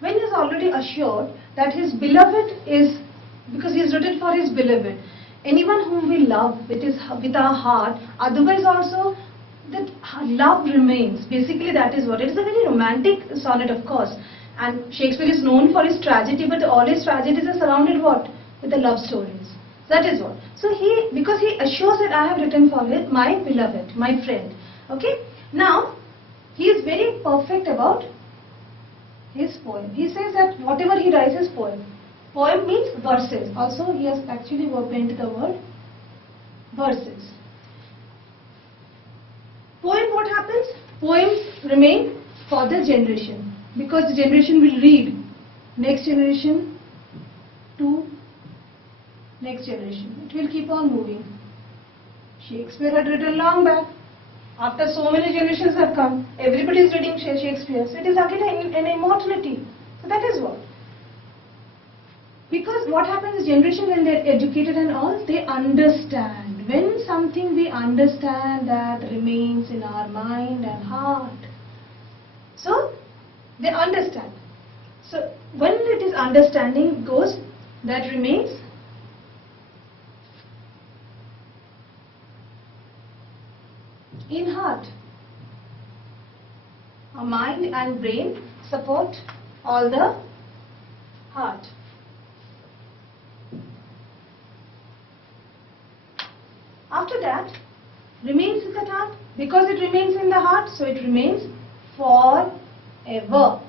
When he is already assured that his beloved is, because he is written for his beloved, anyone whom we love with our heart, otherwise also that love remains. Basically that is what it is. A very romantic sonnet, of course, and Shakespeare is known for his tragedy, but all his tragedies are surrounded what? With the love stories. That is what. So because he assures that I have written for my beloved, my friend. Okay. Now he is very perfect about his poem. He says that whatever he writes is poem. Poem means verses. Also he has actually penned the word verses. Poem, what happens? Poems remain for the generation, because the generation will read. Next generation to next generation. It will keep on moving. Shakespeare had written long back. After so many generations have come, everybody is reading Shakespeare. So it is again an immortality. So that is what. Because what happens is, generation, when they are educated and all, they understand. When something we understand, that remains in our mind and heart. So they understand. So when it is understanding goes, that remains. In heart. Our mind and brain support all the heart. After that, remains in the heart. Because it remains in the heart, so it remains forever.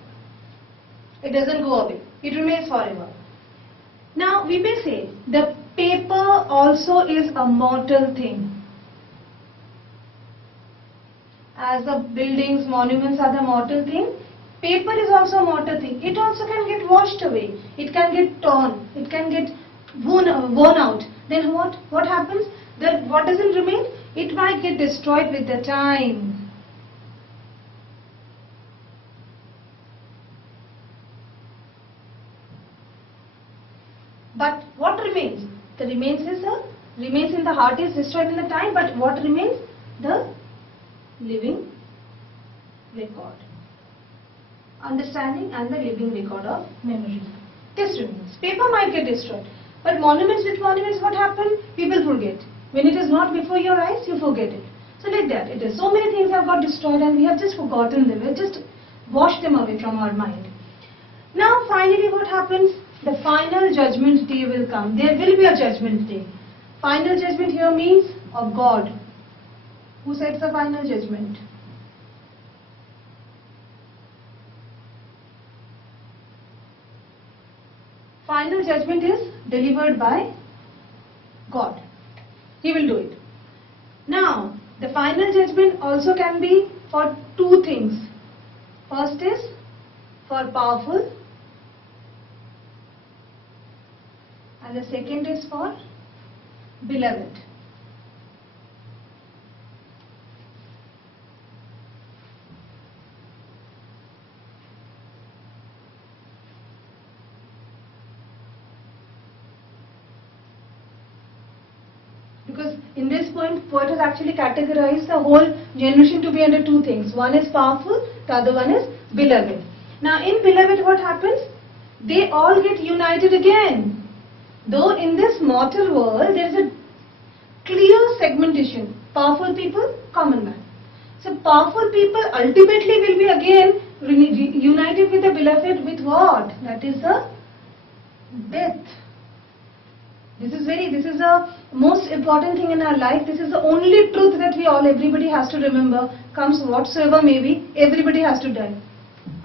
It doesn't go away. It remains forever. Now, we may say, the paper also is a mortal thing. As the buildings, monuments are the mortal thing, paper is also a mortal thing. It also can get washed away. It can get torn. It can get worn out. Then what happens? What doesn't remain? It might get destroyed with the time. But what remains? The remains in the heart is destroyed in the time, but what remains? The living record. Understanding and the living record of memory. This remains. Paper might get destroyed, but monuments, what happen? People forget. When it is not before your eyes, you forget it. So like that it is. So many things have got destroyed and we have just forgotten them. We have just washed them away from our mind. Now finally what happens? The final judgment day will come. There will be a judgment day. Final judgment here means of God. Who sets the final judgment? Final judgment is delivered by God. He will do it. Now, the final judgment also can be for two things. First is for powerful, and the second is for beloved. Because in this point, poet has actually categorized the whole generation to be under two things. One is powerful, the other one is beloved. Now in beloved what happens? They all get united again. Though in this mortal world there is a clear segmentation. Powerful people, common man. So powerful people ultimately will be again united with the beloved with what? That is the death. This is the most important thing in our life. This is the only truth that everybody has to remember. Comes whatsoever may be, everybody has to die.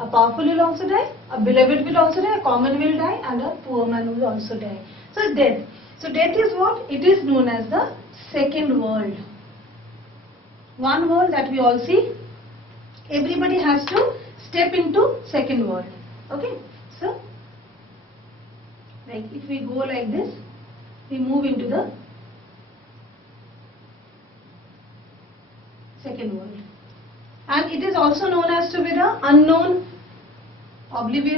A powerful will also die, a beloved will also die, a common will die, and a poor man will also die. So death. So death is what? It is known as the second world. One world that we all see. Everybody has to step into second world. Okay. So, like if we go like this, we move into the second world. And it is also known as to be the unknown, oblivious.